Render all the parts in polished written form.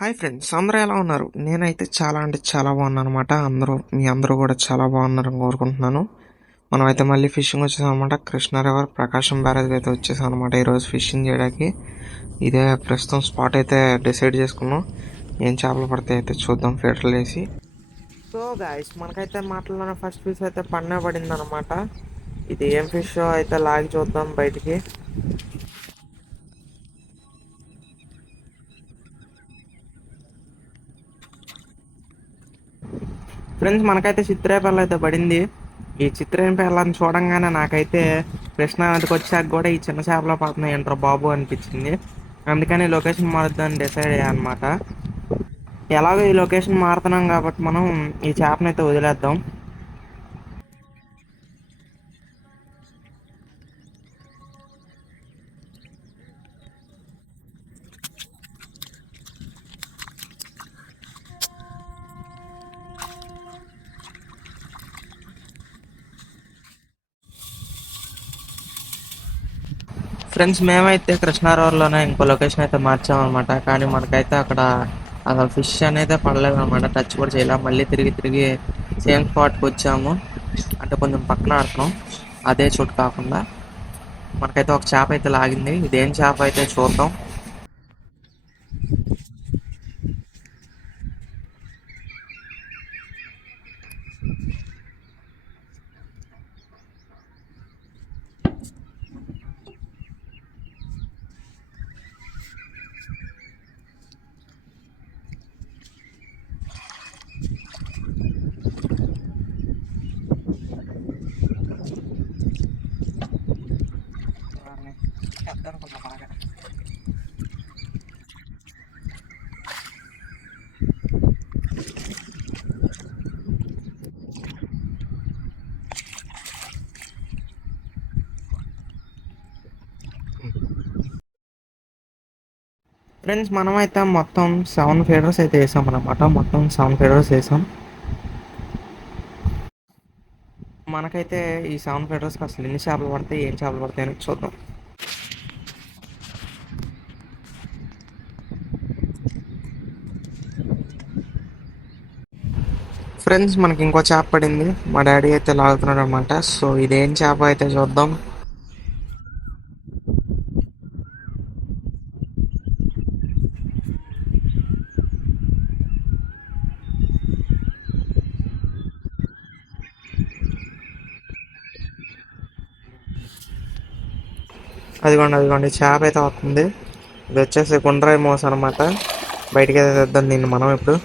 Hi friends, అందరూ ఎలా ఉన్నారు? నేనైతే చాలా అంటే చాలా బాగున్నాను అనమాట. మీ అందరూ కూడా చాలా బాగున్నారని కోరుకుంటున్నాను. మనమైతే మళ్ళీ ఫిషింగ్ వచ్చేసాం అనమాట. కృష్ణా రివర్ ప్రకాశం బ్యారేజ్ అయితే వచ్చేసాం అనమాట ఈరోజు ఫిషింగ్ చేయడానికి. ఇదే ప్రస్తుతం స్పాట్ అయితే డిసైడ్ చేసుకున్నాం. ఏం చేపలు పడితే అయితే చూద్దాం ఫిల్టర్లు వేసి. సో గాయస్, మనకైతే మాటల్లోనే ఫస్ట్ ఫిష్ అయితే పడింది అనమాట. ఇది ఏం ఫిష్ అయితే లాగి చూద్దాం బయటికి. ఫ్రెండ్స్, మనకైతే చిత్రేపల్లి అయితే పడింది. ఈ చిత్రేపల్లని చూడంగానే నాకైతే కృష్ణా నదికి వచ్చాక కూడా ఈ చిన్న చేపలో పడుతున్నాయి ఏంట్రా బాబు అనిపించింది. అందుకని లొకేషన్ మారుద్దామని డిసైడ్ అయ్యా అనమాట. ఎలాగో ఈ లొకేషన్ మారుతున్నాం కాబట్టి మనం ఈ చేపనైతే అయితే వదిలేద్దాం. ఫ్రెండ్స్, మేమైతే కృష్ణారావులోనే ఇంకో లొకేషన్ అయితే మార్చామన్నమాట. కానీ మనకైతే అక్కడ అసలు ఫిష్ అనేది పడలేదు అనమాట. టచ్ కూడా చేయలేము. మళ్ళీ తిరిగి తిరిగి సేమ్ స్పాట్కి వచ్చాము. అంటే కొంచెం పక్కన ఆడుతున్నాం, అదే చోటు కాకుండా. మనకైతే ఒక చేప అయితే లాగింది. ఇదేం చేప అయితే చూద్దాం. ఫ్రెండ్స్, మనమైతే మొత్తం 7 ఫీడర్స్ అయితే వేసాం అనమాట. మొత్తం 7 ఫీడర్స్ వేసాం. మనకైతే ఈ 7 ఫీడర్స్కి అసలు ఎన్ని చేపలు పడతాయి, ఏం చేపలు పడతాయి అని చూద్దాం. ఫ్రెండ్స్, మనకి ఇంకో చేప పడింది. మా డాడీ అయితే లాగుతున్నాడు అనమాట. సో ఇదేం చేప అయితే చూద్దాం. అదిగోండి అదిగోండి, చేప అయితే వస్తుంది. ఇది వచ్చేసి గుండ్రాయి మోస అనమాట. బయటికి అయితే తెద్దాం దీన్ని మనం ఇప్పుడు.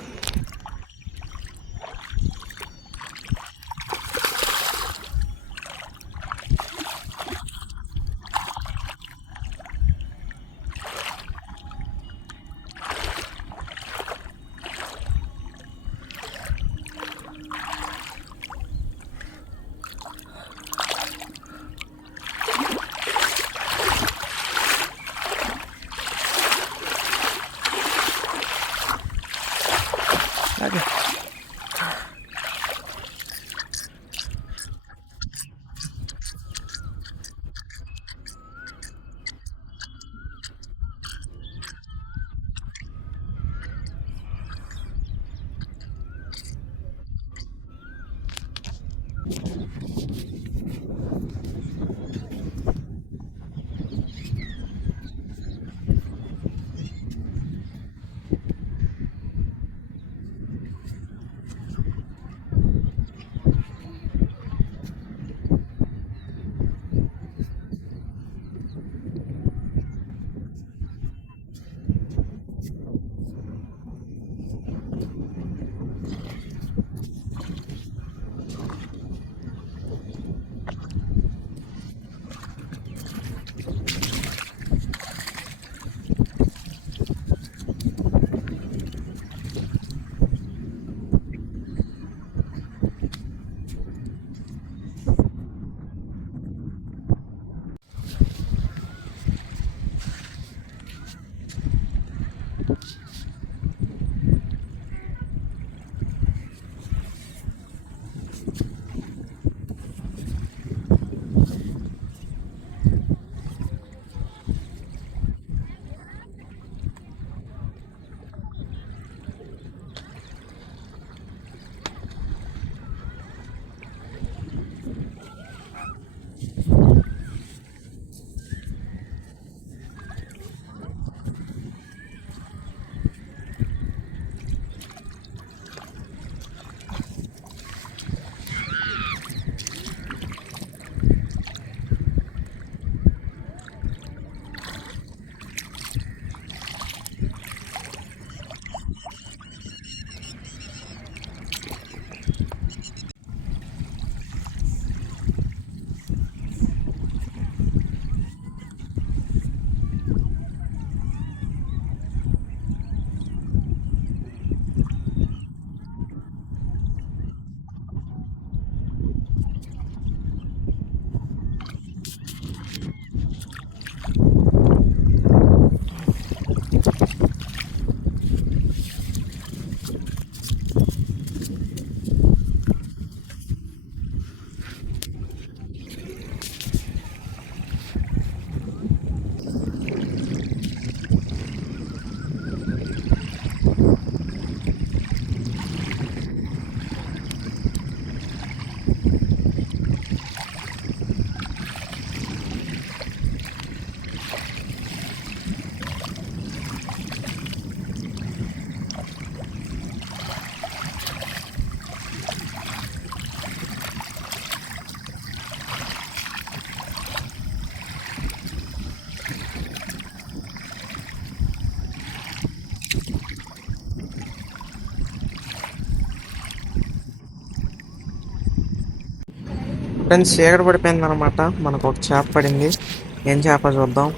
ఫ్రెండ్స్ చీకటి పడిపోయింది అనమాట. మనకు ఒక చేప పడింది. ఏం చేప చూద్దాం.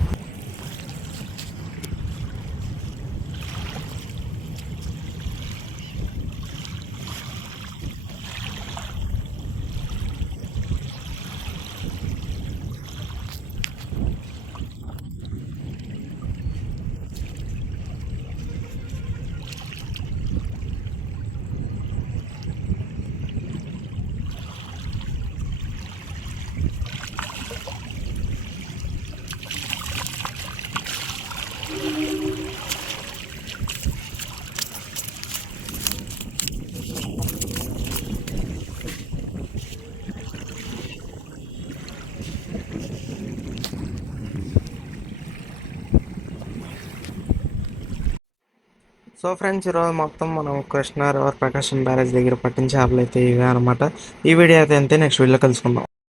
సో ఫ్రెండ్స్ ఈరోజు మొత్తం మనం కృష్ణా రివర్ ప్రకాశం బ్యారేజ్ దగ్గర పట్టిన చేపలు అయితే ఇవే అనమాట. ఈ వీడియో అయితే అంతే. నెక్స్ట్ వీడియోలో కలుసుకుందాం.